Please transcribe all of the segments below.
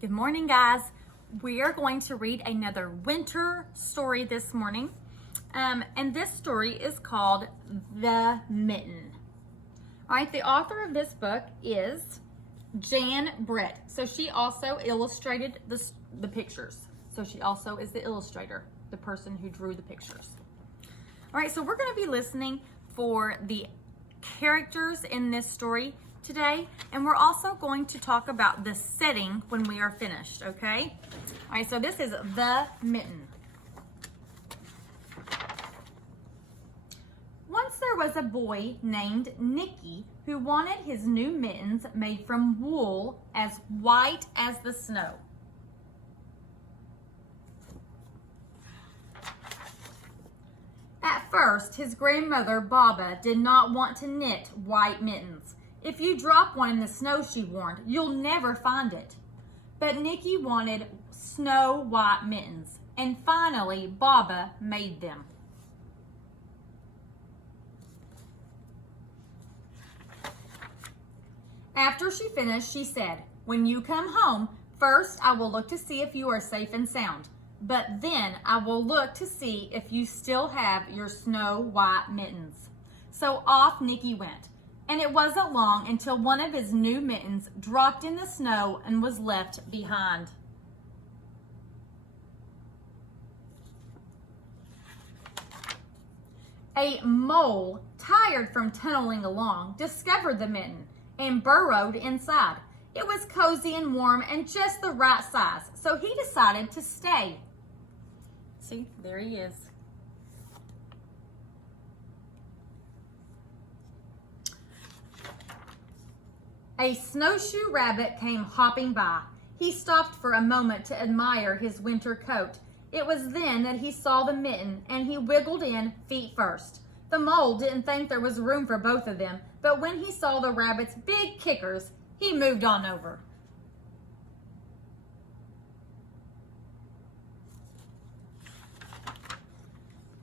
Good morning, guys. We are going to read another winter story this morning. And this story is called The Mitten. All right, the author of this book is Jan Brett. So she also illustrated the pictures. So she also is the illustrator, the person who drew the pictures. All right, so we're going to be listening for the characters in this story today, and we're also going to talk about the setting when we are finished, okay? All right, so this is The Mitten. Once there was a boy named Nicky who wanted his new mittens made from wool as white as the snow. At first, his grandmother, Baba, did not want to knit white mittens. If you drop one in the snow, she warned, you'll never find it. But Nicky wanted snow white mittens, and finally, Baba made them. After she finished, she said, "When you come home, first I will look to see if you are safe and sound. But then I will look to see if you still have your snow white mittens." So off Nicky went. And it wasn't long until one of his new mittens dropped in the snow and was left behind. A mole, tired from tunneling along, discovered the mitten and burrowed inside. It was cozy and warm and just the right size, so he decided to stay. See, there he is. A snowshoe rabbit came hopping by. He stopped for a moment to admire his winter coat. It was then that he saw the mitten, and he wiggled in feet first. The mole didn't think there was room for both of them, but when he saw the rabbit's big kickers, he moved on over.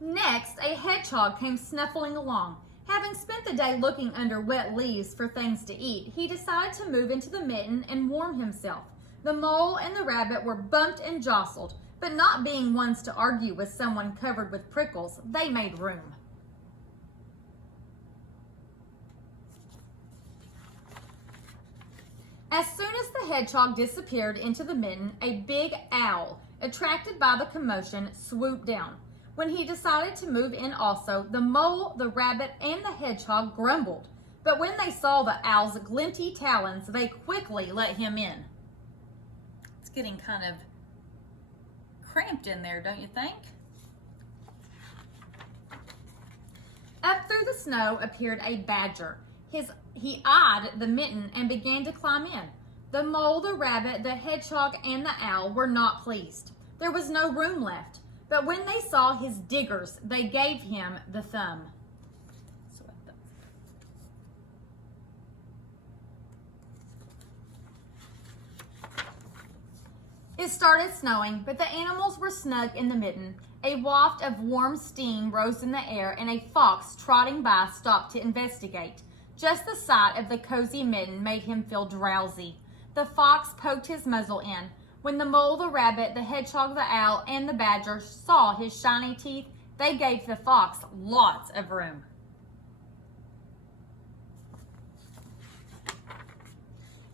Next, a hedgehog came snuffling along. Having spent the day looking under wet leaves for things to eat, he decided to move into the mitten and warm himself. The mole and the rabbit were bumped and jostled, but not being ones to argue with someone covered with prickles, they made room. As soon as the hedgehog disappeared into the mitten, a big owl, attracted by the commotion, swooped down. When he decided to move in also, the mole, the rabbit, and the hedgehog grumbled. But when they saw the owl's glinty talons, they quickly let him in. It's getting kind of cramped in there, don't you think? Up through the snow appeared a badger. He eyed the mitten and began to climb in. The mole, the rabbit, the hedgehog, and the owl were not pleased. There was no room left. But when they saw his diggers, they gave him the thumb. It started snowing, but the animals were snug in the mitten. A waft of warm steam rose in the air, and a fox trotting by stopped to investigate. Just the sight of the cozy mitten made him feel drowsy. The fox poked his muzzle in. When the mole, the rabbit, the hedgehog, the owl, and the badger saw his shiny teeth, they gave the fox lots of room.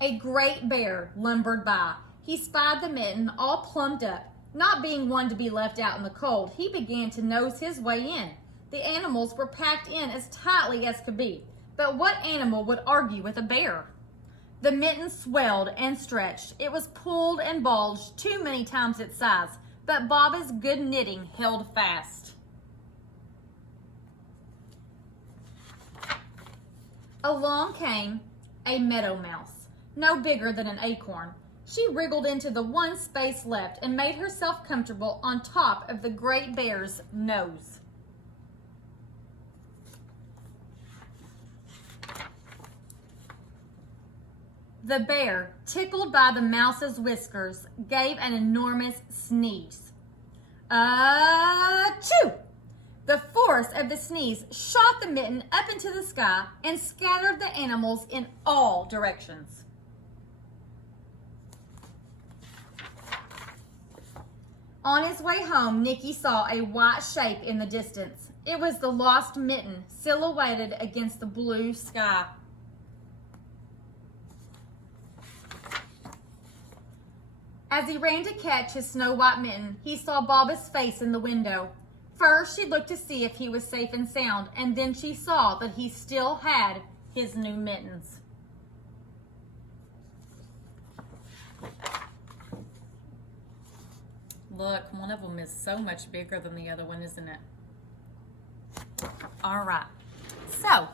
A great bear lumbered by. He spied the mitten all plumped up. Not being one to be left out in the cold, he began to nose his way in. The animals were packed in as tightly as could be. But what animal would argue with a bear? The mitten swelled and stretched. It was pulled and bulged too many times its size, but Baba's good knitting held fast. Along came a meadow mouse, no bigger than an acorn. She wriggled into the one space left and made herself comfortable on top of the great bear's nose. The bear, tickled by the mouse's whiskers, gave an enormous sneeze. Achoo! The force of the sneeze shot the mitten up into the sky and scattered the animals in all directions. On his way home, Nicky saw a white shape in the distance. It was the lost Mitten, silhouetted against the blue sky. As he ran to catch his snow-white Mitten, he saw Baba's face in the window. First, she looked to see if he was safe and sound, and then she saw that he still had his new mittens. Look, one of them is so much bigger than the other one, isn't it? All right. So,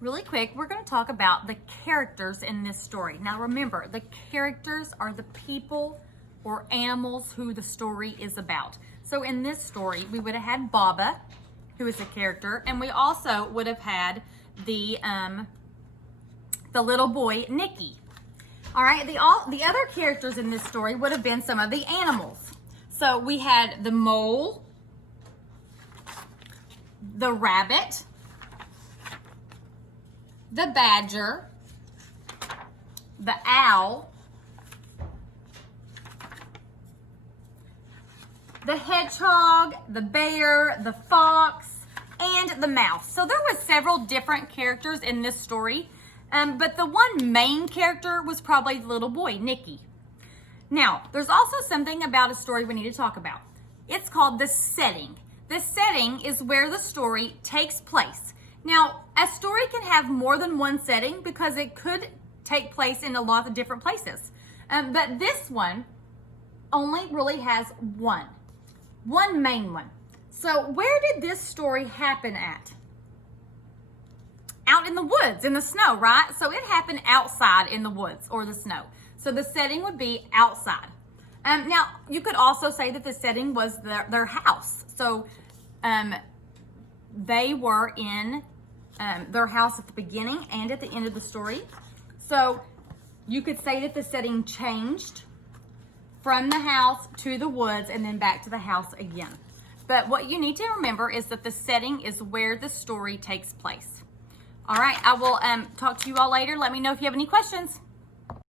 really quick, we're going to talk about the characters in this story. Now, remember, the characters are the people or animals who the story is about. So, in this story, we would have had Baba, who is a character, and we also would have had the little boy, Nicky. All right, the other characters in this story would have been some of the animals. So we had the mole, the rabbit, the badger, the owl, the hedgehog, the bear, the fox, and the mouse. So there was several different characters in this story, but the one main character was probably the little boy, Nicky. Now, there's also something about a story we need to talk about. It's called the setting. The setting is where the story takes place. Now, a story can have more than one setting because it could take place in a lot of different places. But this one only really has one main one. So where did this story happen at? Out in the woods, in the snow, right? So it happened outside in the woods or the snow. So the setting would be outside. Now, you could also say that the setting was their house. So they were in their house at the beginning and at the end of the story. So you could say that the setting changed from the house to the woods and then back to the house again. But what you need to remember is that the setting is where the story takes place. All right, I will talk to you all later. Let me know if you have any questions.